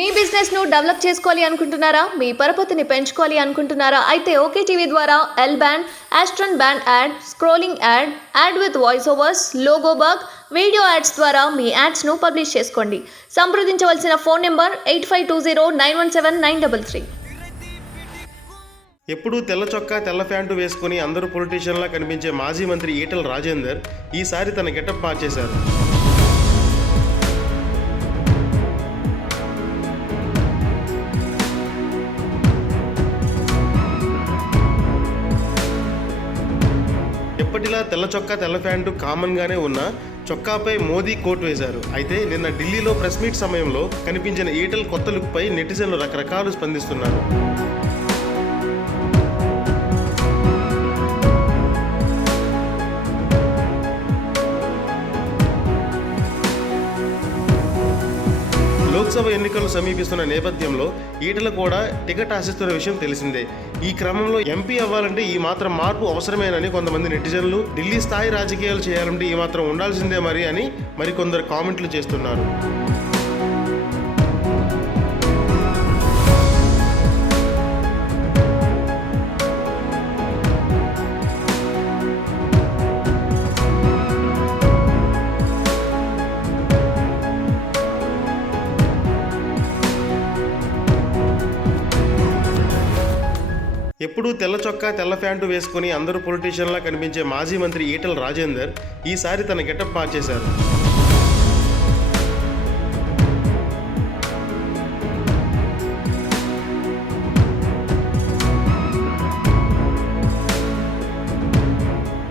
మీ business ను develop చేసుకోవాలి అనుకుంటున్నారా? మీ పరపతిని పెంచుకోవాలి అనుకుంటున్నారా? అయితే ఓకే టీవీ ద్వారా ఎల్ బ్యాండ్, ఆస్ట్రన్ band ad, scrolling ad, ad with voice overs, logo bug, video ads ద్వారా మీ యాడ్స్ ను పబ్లిష్ చేసుకోండి. సంప్రదించవలసిన ఫోన్ నెంబర్ 8520917933. ఎప్పుడూ తెల్ల చొక్కా తెల్ల ప్యాంటు వేసుకుని అందరూ పొలిటీషియన్లా కనిపించే మాజీ మంత్రి ఈటెల రాజేందర్ ఈసారి తన గెటప్ మార్చేశారు. ఎప్పటిలా తెల్ల చొక్కా తెల్ల ప్యాంటు కామన్గానే ఉన్న చొక్కాపై మోదీ కోట్ వేశారు. అయితే నిన్న ఢిల్లీలో ప్రెస్ మీట్ సమయంలో కనిపించిన ఈటెల కొత్త లుక్పై నెటిజన్లు రకరకాలు స్పందిస్తున్నారు. లోక్సభ ఎన్నికలు సమీపిస్తున్న నేపథ్యంలో ఈటెల కూడా టికెట్ ఆశిస్తున్న విషయం తెలిసిందే. ఈ క్రమంలో ఎంపీ అవ్వాలంటే ఈ మాత్రం మార్పు అవసరమేనని కొంతమంది నెటిజన్లు, ఢిల్లీ స్థాయి రాజకీయాలు చేయాలంటే ఈ మాత్రం ఉండాల్సిందే అని మరికొందరు కామెంట్లు చేస్తున్నారు. ఎప్పుడూ తెల్ల చొక్కా తెల్ల ప్యాంటు వేసుకుని అందరూ పొలిటీషియన్లా కనిపించే మాజీ మంత్రి ఈటెల రాజేందర్ ఈసారి తన గెటప్ మార్చేశారు.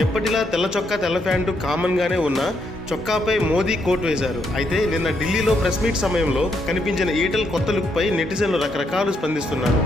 ఎప్పటిలా తెల్ల చొక్కా తెల్ల ప్యాంటు కామన్గానే ఉన్న చొక్కాపై మోదీ కోట్ వేశారు. అయితే నిన్న ఢిల్లీలో ప్రెస్ మీట్ సమయంలో కనిపించిన ఈటెల కొత్త లుక్పై నెటిజన్లు రకరకాలు స్పందిస్తున్నారు.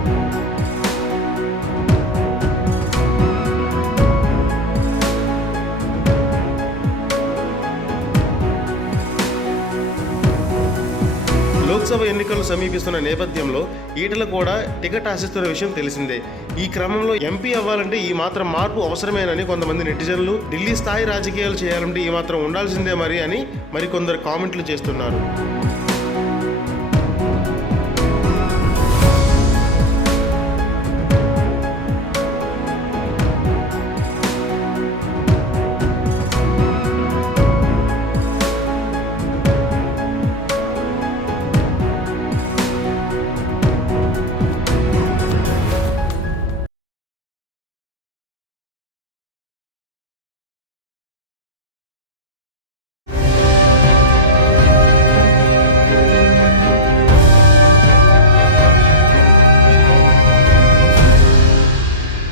లోక్సభ ఎన్నికలు సమీపిస్తున్న నేపథ్యంలో ఈటెల కూడా టికెట్ ఆశిస్తున్న విషయం తెలిసిందే. ఈ క్రమంలో ఎంపీ అవ్వాలంటే ఈ మాత్రం మార్పు అవసరమేనని కొంతమంది నెటిజన్లు, ఢిల్లీ స్థాయి రాజకీయాలు చేయాలంటే ఈ మాత్రం ఉండాల్సిందే అని మరికొందరు కామెంట్లు చేస్తున్నారు.